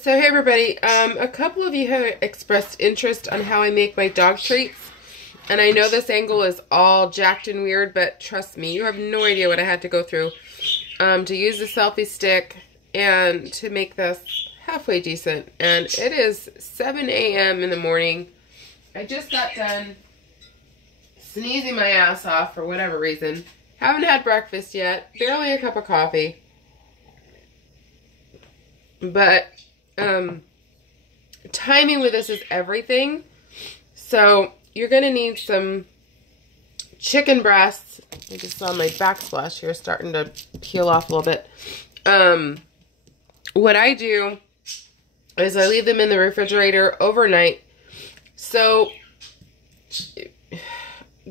So hey everybody, a couple of you have expressed interest on how I make my dog treats. And I know this angle is all jacked and weird, but trust me, you have no idea what I had to go through to use the selfie stick and to make this halfway decent. And it is 7 a.m. in the morning. I just got done sneezing my ass off for whatever reason. Haven't had breakfast yet, barely a cup of coffee. But timing with this is everything. So you're going to need some chicken breasts. I just saw my backsplash here starting to peel off a little bit. What I do is I leave them in the refrigerator overnight. So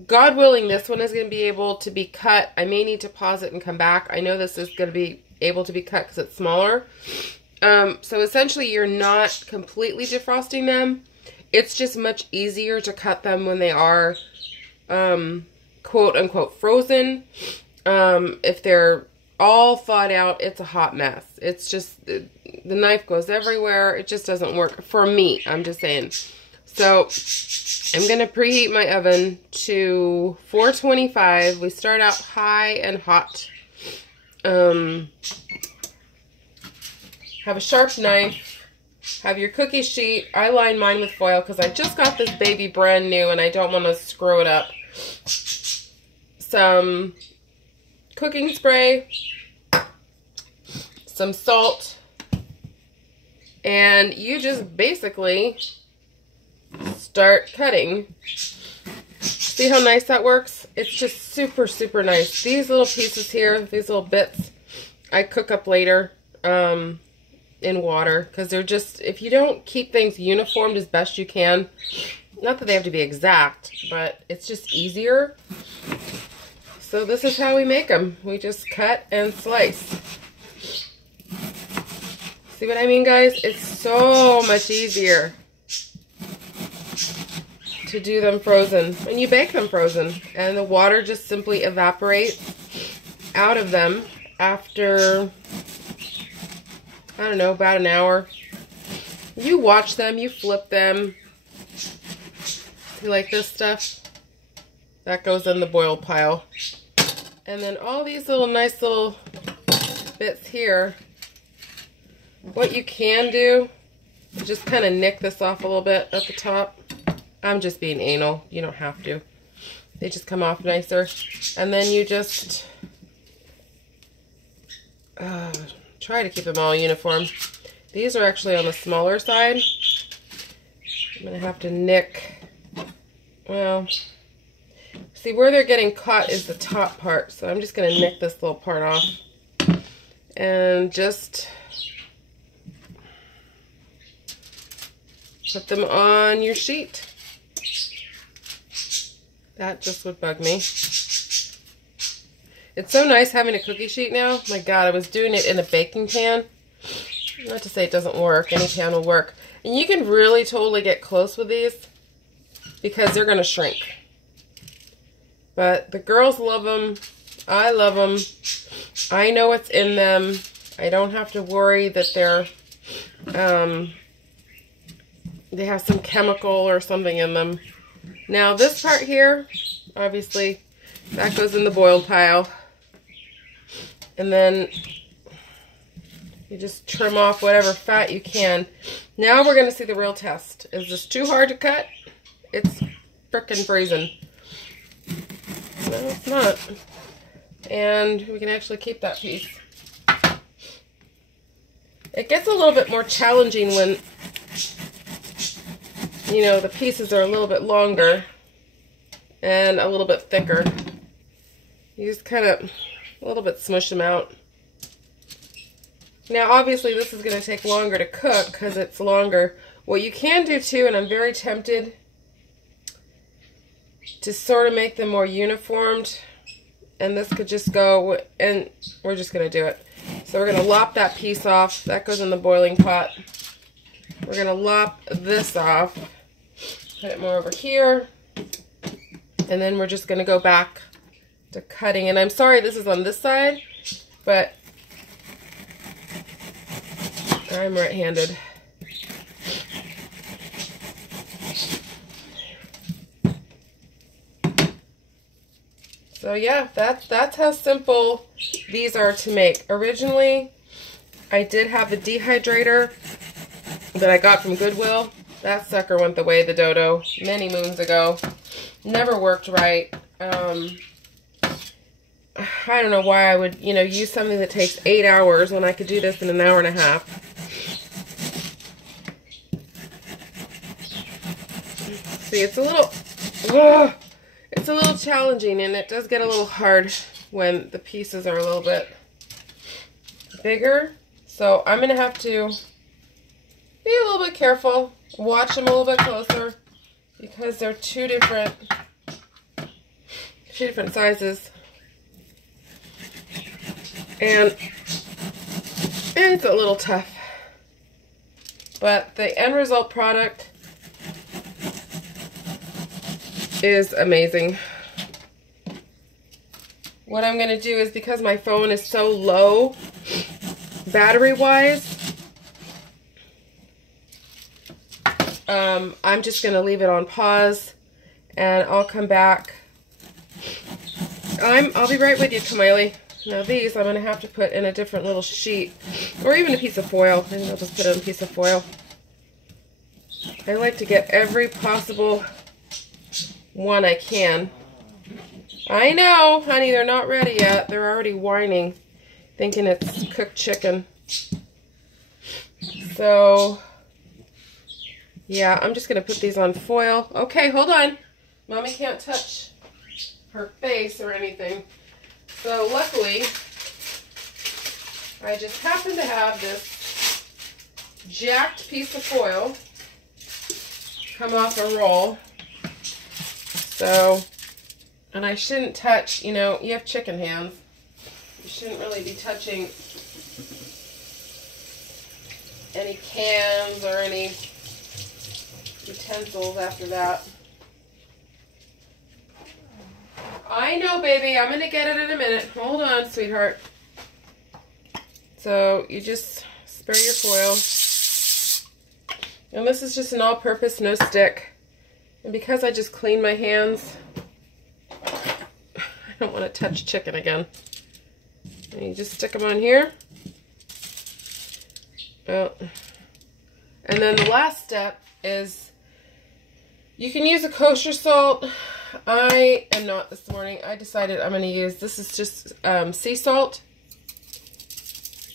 God willing, this one is going to be able to be cut. I may need to pause it and come back. I know this is going to be able to be cut because it's smaller. So essentially you're not completely defrosting them. It's just much easier to cut them when they are, quote unquote, frozen. If they're all thawed out, it's a hot mess. It's just, the knife goes everywhere. It just doesn't work for me. I'm just saying. So I'm going to preheat my oven to 425. We start out high and hot. Have a sharp knife, have your cookie sheet. I line mine with foil because I just got this baby brand new and I don't want to screw it up. Some cooking spray, some salt, and you just basically start cutting. See how nice that works? It's just super, super nice. These little pieces here, these little bits, I cook up later. In water, because they're just, if you don't keep things uniformed as best you can, not that they have to be exact, but it's just easier. So this is how we make them. We just cut and slice. See what I mean, guys? It's so much easier to do them frozen. And you bake them frozen, and the water just simply evaporates out of them after, I don't know, about an hour. You watch them, you flip them. You like this stuff? That goes in the boil pile. And then all these little nice little bits here, what you can do is just kind of nick this off a little bit at the top. I'm just being anal. You don't have to. They just come off nicer. And then you just try to keep them all uniform. These are actually on the smaller side. I'm going to have to nick, well, see where they're getting caught is the top part. So I'm just going to nick this little part off. And just put them on your sheet. That just would bug me. It's so nice having a cookie sheet now. My God, I was doing it in a baking pan. Not to say it doesn't work. Any pan will work. And you can really totally get close with these because they're going to shrink. But the girls love them. I love them. I know what's in them. I don't have to worry that they're, they have some chemical or something in them. Now this part here, obviously, that goes in the boiled pile. And then you just trim off whatever fat you can. Now we're going to see the real test. Is this too hard to cut? It's frickin' freezing. No, it's not. And we can actually keep that piece. It gets a little bit more challenging when, you know, the pieces are a little bit longer and a little bit thicker. You just kind of a little bit smush them out. Now obviously this is going to take longer to cook because it's longer. What you can do too, and I'm very tempted to sort of make them more uniformed, and this could just go, and we're just going to do it. So we're going to lop that piece off. That goes in the boiling pot. We're going to lop this off. Put it more over here. And then we're just going to go back to cutting. And I'm sorry this is on this side, but I'm right-handed. So yeah, that's how simple these are to make. Originally, I did have a dehydrator that I got from Goodwill. That sucker went the way of the dodo many moons ago. Never worked right. I don't know why I would, use something that takes 8 hours when I could do this in an hour and a half. See, it's a little challenging, and it does get a little hard when the pieces are a little bit bigger. So I'm going to have to be a little bit careful, watch them a little bit closer, because they're two different sizes. And it's a little tough. But the end result product is amazing. What I'm going to do is, because my phone is so low battery-wise, I'm just going to leave it on pause, and I'll come back. I'll be right with you, Kamiley. Now these I'm going to have to put in a different little sheet, or even a piece of foil. I think I'll just put it in a piece of foil. I like to get every possible one I can. I know, honey, they're not ready yet. They're already whining, thinking it's cooked chicken. So, yeah, I'm just going to put these on foil. Okay, hold on. Mommy can't touch her face or anything. So, luckily, I just happen to have this jacked piece of foil come off a roll. So, and I shouldn't touch, you have chicken hands. You shouldn't really be touching any cans or any utensils after that. I know, baby. I'm going to get it in a minute. Hold on, sweetheart. So, you just spray your foil. And this is just an all-purpose, no stick. And because I just cleaned my hands, I don't want to touch chicken again. And you just stick them on here. Oh. And then the last step is, you can use a kosher salt. I am not this morning. I decided I'm going to use, this is just sea salt.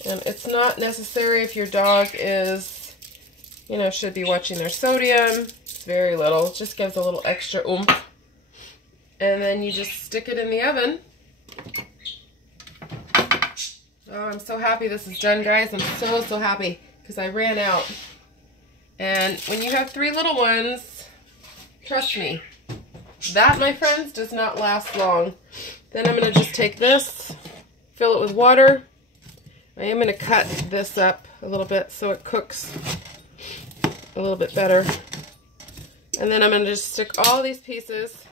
And it's not necessary if your dog is, should be watching their sodium. It's very little. It just gives a little extra oomph. And then you just stick it in the oven. Oh, I'm so happy this is done, guys. I'm so, so happy because I ran out. And when you have 3 little ones, trust me, that, my friends, does not last long. Then I'm going to just take this, fill it with water. I am going to cut this up a little bit so it cooks a little bit better. And then I'm going to just stick all these pieces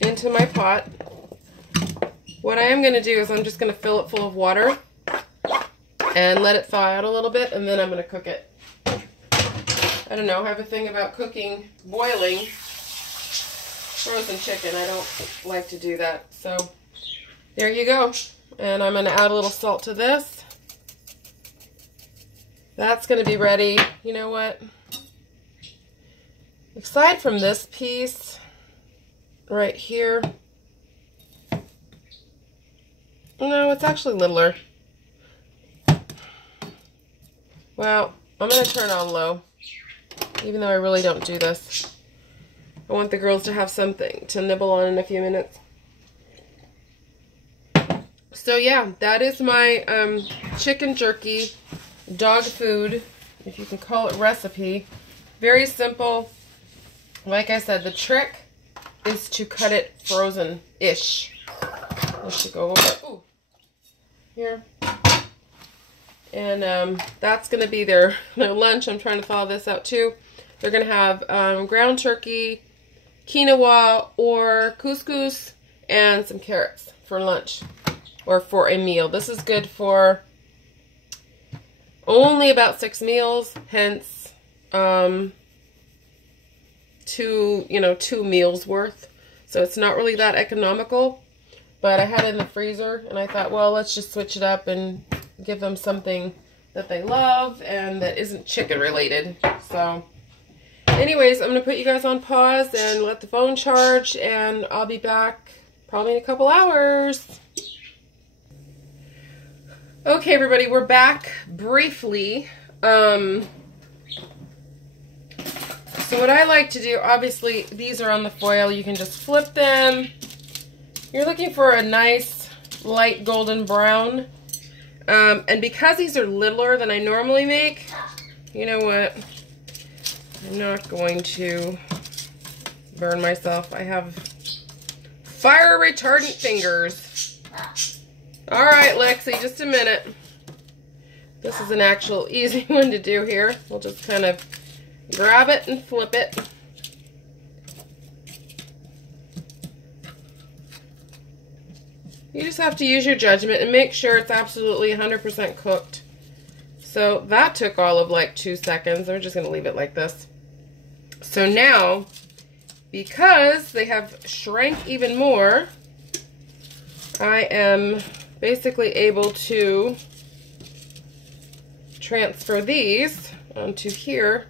into my pot. What I am going to do is I'm just going to fill it full of water and let it thaw out a little bit, and then I'm going to cook it. I don't know, I have a thing about cooking, boiling frozen chicken. I don't like to do that. So there you go. And I'm going to add a little salt to this. That's going to be ready. You know what? Aside from this piece right here, no, it's actually littler. Well, I'm going to turn on low, even though I really don't do this. I want the girls to have something to nibble on in a few minutes. So yeah, that is my chicken jerky dog food, if you can call it recipe. Very simple. Like I said, the trick is to cut it frozen-ish. I should go over, ooh, here. And that's going to be their lunch. I'm trying to thaw this out too. They're going to have ground turkey, quinoa, or couscous, and some carrots for lunch or for a meal. This is good for only about 6 meals, hence 2 meals worth. so it's not really that economical. But I had it in the freezer, and I thought, well, let's just switch it up and give them something that they love and that isn't chicken related. So anyways, I'm going to put you guys on pause and let the phone charge, and I'll be back probably in a couple hours. Okay, everybody, we're back briefly. So what I like to do, obviously, these are on the foil. You can just flip them. You're looking for a nice light golden brown. And because these are littler than I normally make, you know what? I'm not going to burn myself. I have fire retardant fingers. Alright, Lexi, just a minute. This is an actual easy one to do here. We'll just kind of grab it and flip it. You just have to use your judgment and make sure it's absolutely 100% cooked. So that took all of like 2 seconds. I'm just going to leave it like this. So now, because they have shrank even more, I am basically able to transfer these onto here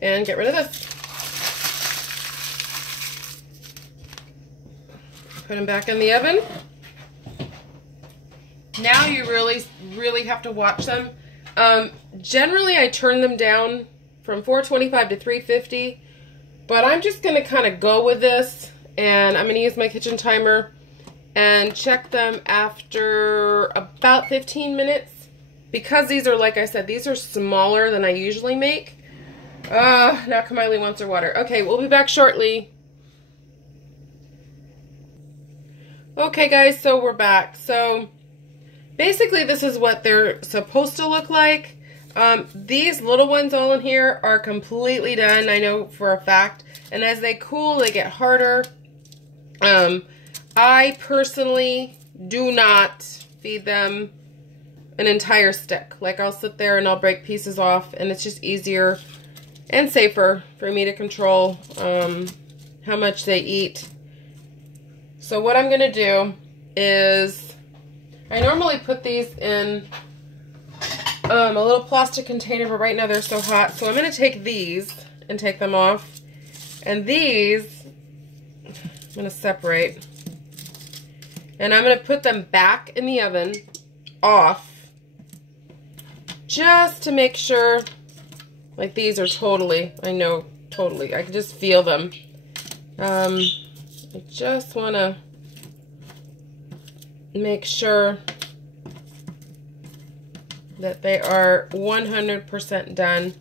and get rid of this. Put them back in the oven. Now you really have to watch them. Generally, I turn them down from 425 to 350, but I'm just going to kind of go with this, and I'm going to use my kitchen timer and check them after about 15 minutes. Because these are, like I said, these are smaller than I usually make. Now Kamiley wants her water. Okay, we'll be back shortly. Okay, guys, so we're back. So basically, this is what they're supposed to look like. These little ones all in here are completely done, I know for a fact. And as they cool, they get harder. I personally do not feed them an entire stick. Like, I'll sit there and I'll break pieces off, and it's just easier and safer for me to control how much they eat. So what I'm going to do is, I normally put these in a little plastic container, but right now they're so hot. So I'm going to take these and take them off. And these, I'm going to separate. And I'm going to put them back in the oven, off, just to make sure, like these are totally, I know, totally, I can just feel them. I just want to make sure that they are 100% done.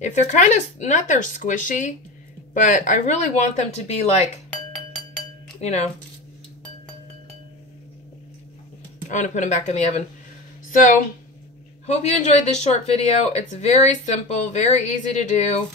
If they're kind of, not they're squishy, but I really want them to be like, you know, I want to put them back in the oven. So, hope you enjoyed this short video. It's very simple, very easy to do.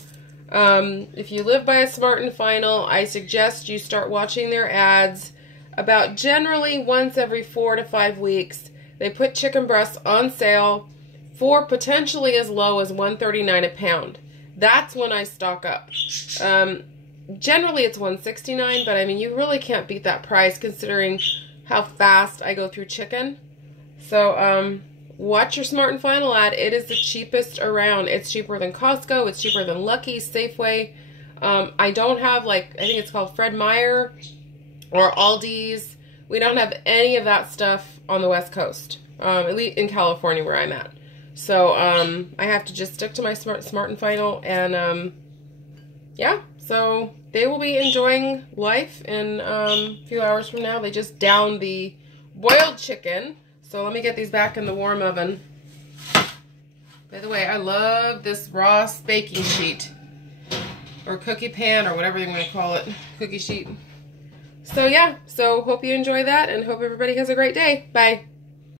If you live by a Smart and Final, I suggest you start watching their ads about generally once every 4 to 5 weeks. They put chicken breasts on sale for potentially as low as $1.39 a pound. That's when I stock up. Generally it's $1.69, but I mean, you really can't beat that price considering how fast I go through chicken. So, watch your Smart and Final ad. It is the cheapest around. It's cheaper than Costco. It's cheaper than Lucky's, Safeway. I don't have, like, I think it's called Fred Meyer or Aldi's. We don't have any of that stuff on the West Coast, at least in California where I'm at. So, I have to just stick to my Smart and Final, and, yeah, so they will be enjoying life in a few hours from now. They just downed the boiled chicken. So let me get these back in the warm oven. By the way, I love this Ross baking sheet, or cookie pan, or whatever you want to call it, cookie sheet. So yeah, so hope you enjoy that, and hope everybody has a great day. Bye.